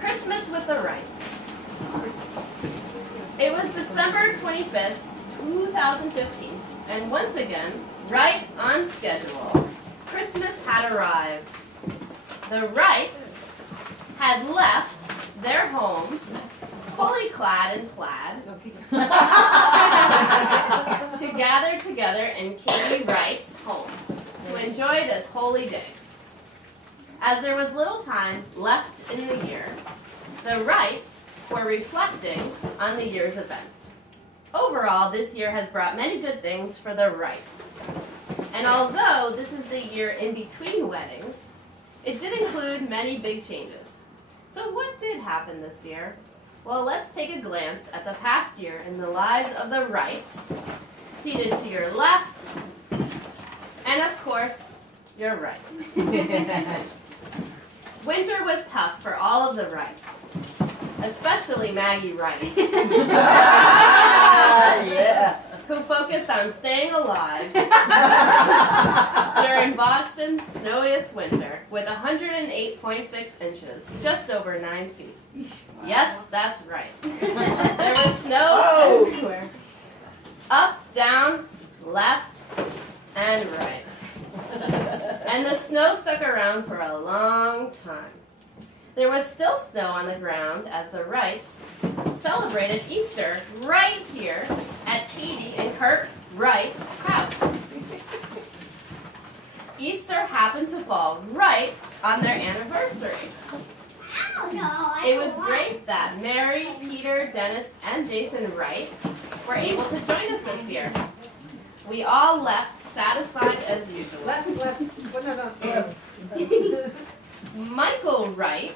Christmas with the Wrights. It was December 25th, 2015, and once again, right on schedule, Christmas had arrived. The Wrights had left their homes, fully clad in plaid, to gather together in Katie Wright's home to enjoy this holy day. As there was little time left in the year, the Wrights were reflecting on the year's events. Overall, this year has brought many good things for the Wrights. And although this is the year in between weddings, it did include many big changes. So what did happen this year? Well, let's take a glance at the past year in the lives of the Wrights, seated to your left, and of course, your right. Winter was tough for all of the Wrights, especially Maggie Wright, who focused on staying alive during Boston's snowiest winter with 108.6 inches, just over 9 feet. Wow. Yes, that's right. There was snow everywhere. Up, down, left, and right. And the snow stuck around for a long time. There was still snow on the ground as the Wrights celebrated Easter right here at Katie and Kurt Wright's house. Easter happened to fall right on their anniversary. It was great that Mary, Peter, Dennis, and Jason Wright were able to join us this year. We all left satisfied as usual. Left. Michael Wright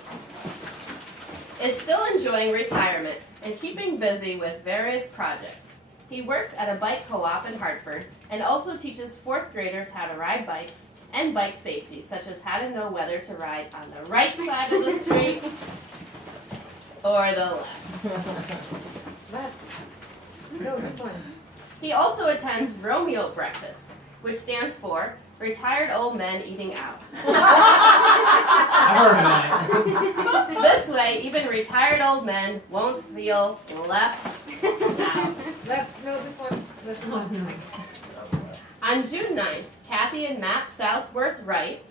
is still enjoying retirement and keeping busy with various projects. He works at a bike co-op in Hartford and also teaches 4th graders how to ride bikes and bike safety, such as how to know whether to ride on the right side of the street or the left. Left. No, this one. He also attends Romeo Breakfasts, which stands for Retired Old Men Eating Out. I heard of that. This way, even retired old men won't feel left out. Left. No, this one. Left one. On June 9th, Kathy and Matt Southworth Wright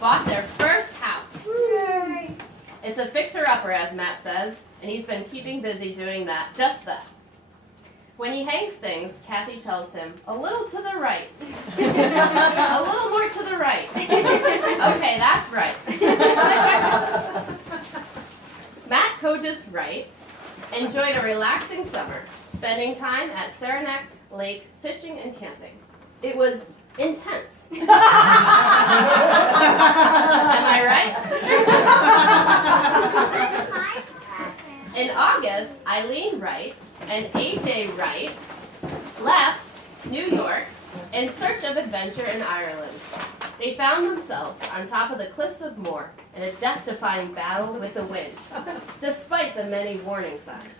bought their first house. Yay. It's a fixer-upper, as Matt says, and he's been keeping busy doing just that. When he hangs things, Kathy tells him, a little to the right. A little more to the right. Okay, that's right. Matt Kogis Wright enjoyed a relaxing summer, spending time at Saranac Lake fishing and camping. It was intense. Am I right? In August, Eileen Wright and AJ Wright left New York in search of adventure in Ireland. They found themselves on top of the cliffs of Moher in a death-defying battle with the wind, despite the many warning signs.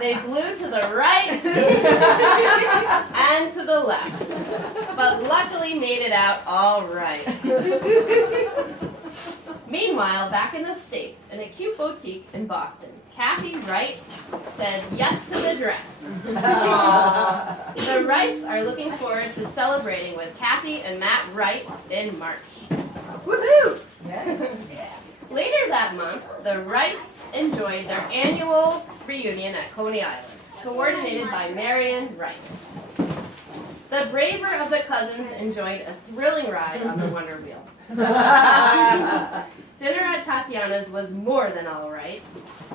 They blew to the right and to the left, but luckily made it out all right. Meanwhile, back in the States, in a cute boutique in Boston, Kathy Wright said yes to the dress. The Wrights are looking forward to celebrating with Kathy and Matt Wright in March. Woohoo! Later that month, the Wrights enjoyed their annual reunion at Coney Island, coordinated by Marion Wright. The braver of the cousins enjoyed a thrilling ride on the Wonder Wheel. Dinner at Tatiana's was more than all right,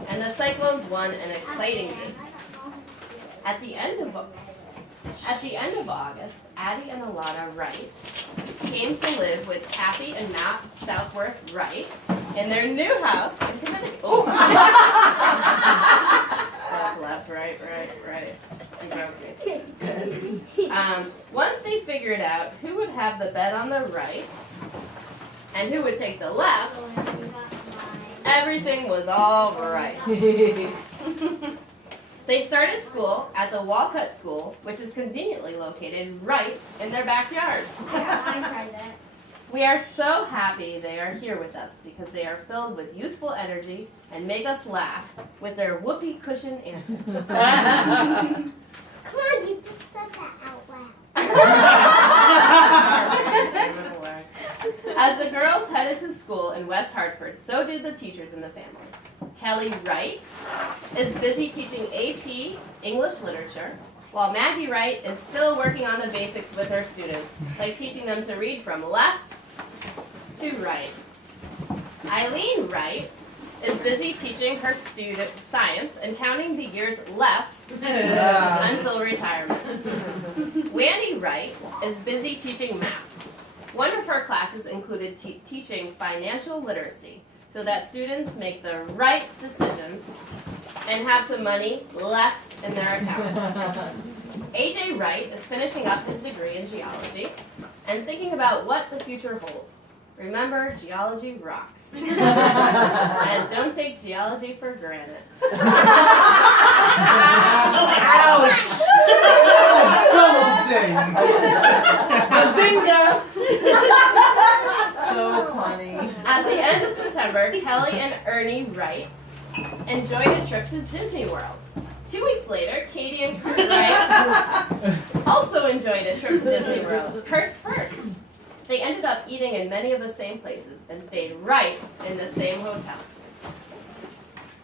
and the Cyclones won an exciting game. At the end of August, Addie and Alana Wright came to live with Kathy and Matt Southworth Wright in their new house in Connecticut. Oh. Left, right. You broke me. Once they figured out who would have the bed on the right and who would take the left, everything was all right. They started school at the Walcott School, which is conveniently located right in their backyard. We are so happy they are here with us because they are filled with youthful energy and make us laugh with their whoopee cushion antics. Come on, you just said that out loud. As the girls headed to school in West Hartford, so did the teachers in the family. Kelly Wright is busy teaching AP English literature, while Maggie Wright is still working on the basics with her students, like teaching them to read from left to right. Eileen Wright is busy teaching her student science and counting the years left until retirement. Wandy Wright is busy teaching math. One of her classes included teaching financial literacy so that students make the right decisions and have some money left in their accounts. AJ Wright is finishing up his degree in geology and thinking about what the future holds. Remember, geology rocks. And don't take geology for granted. Ouch! Double ding! So funny. At the end of September, Kelly and Ernie Wright enjoyed a trip to Disney World. 2 weeks later, Katie and Kurt Wright also enjoyed a trip to Disney World. Kurt's first. They ended up eating in many of the same places and stayed right in the same hotel.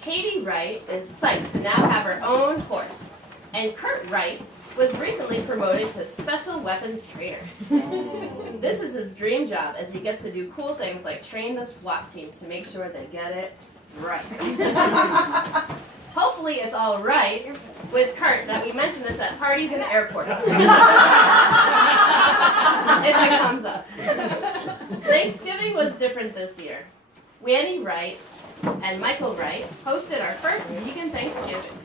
Katie Wright is psyched to now have her own horse, and Kurt Wright was recently promoted to Special Weapons Trainer. This is his dream job as he gets to do cool things like train the SWAT team to make sure they get it right. Hopefully it's all right with Kurt that we mention this at parties and airports. If it comes up. Thanksgiving was different this year. Wandy Wright and Michael Wright hosted our first vegan Thanksgiving.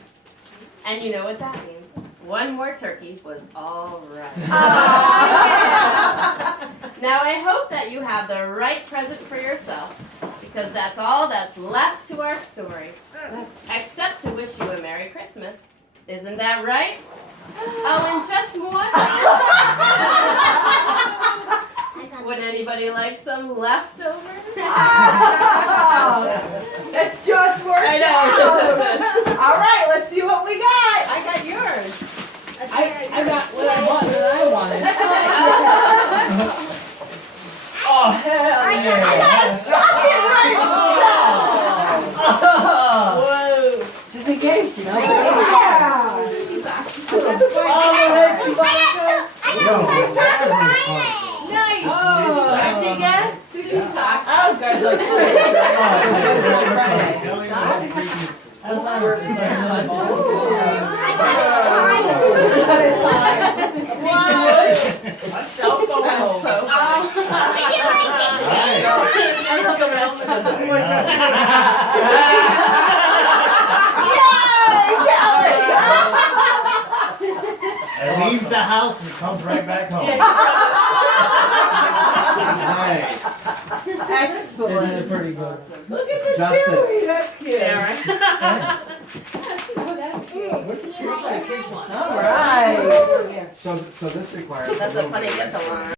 And you know what that means. One more turkey was all right. Now I hope that you have the right present for yourself, because that's all that's left to our story. Except to wish you a Merry Christmas. Isn't that right? Oh, and just one. Would anybody like some leftovers? That just worked I know. out. All right, let's see what we got. I got yours. I got what I want that I wanted. Oh, hell I yeah. got a socket right Whoa. Just in case, you know. Yeah. She's off. Oh, heck, she I got some Friday. Nice. Oh. Sushi again? Sushi socks. I was guys like, I got a tie. That's so funny. It leaves the house and it comes right back home. Nice. Excellent. This is pretty good. Look at the Justice. chewy. That's cute. Here's my kids one. All right. So this requires. That's a funny get-along.